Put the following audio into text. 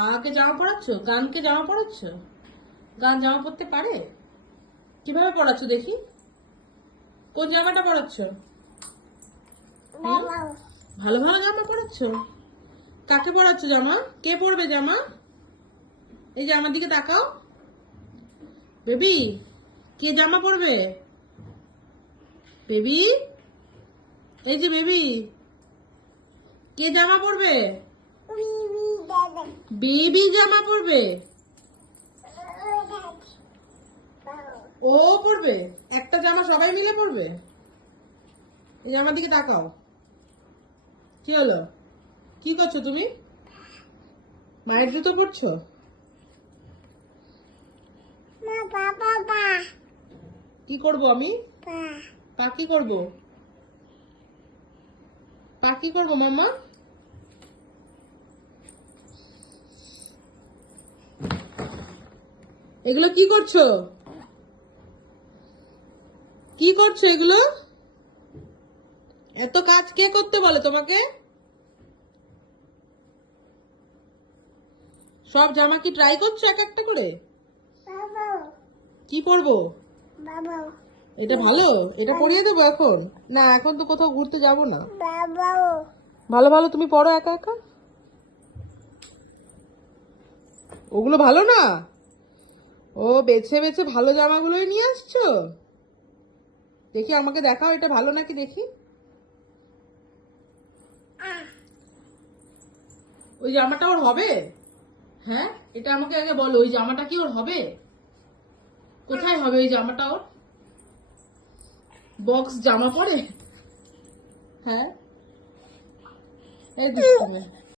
আকে জামা পরাচ্ছ? গানকে জামা পরাচ্ছ? গান জামা পরতে পারে? কিভাবে পরাচ্ছ দেখি? কোন জামাটা পরাচ্ছ? ভালো ভালো জামা পরাচ্ছ? কাকে পরাচ্ছ জামা? কে পরবে জামা? এই যে আমার দিকে তাকাও। বেবি, কে জামা পরবে? বেবি, এই যে বেবি, কে জামা পরবে? বেবি জামা পরবে? ও পরবে? একটা জামা সবাই মিলে পরবে? এই যে আমার দিকে তাকাও। কি হলো? কি করছো তুমি? মায়ের জুতো পরছো? কি করব আমি? পা কি করবো? পা কি করবো মাম্মা? এগুলো কি করছো? কি করছো এগুলো? এত কাজ কে করতে বলে তোমাকে? সব জামা কি ট্রাই করছো এক একটা করে? কি পরবো? এটা ভালো? এটা পরিয়ে দেবো এখন? না, এখন তো কোথাও ঘুরতে যাব না। ভালো ভালো তুমি পরো একা একা। ওগুলো ভালো না? ও বেছে বেছে ভালো জামাগুলোই নিয়ে আসছো। দেখি আমাকে দেখাও, এটা ভালো নাকি দেখি। ওই জামাটা ওর হবে? হ্যাঁ, এটা আমাকে আগে বলো, ওই জামাটা কি ওর হবে? কোথায় হবে ওই জামাটা ওর? বক্স জামা পরে? হ্যাঁ, এই দুষ্টুমি।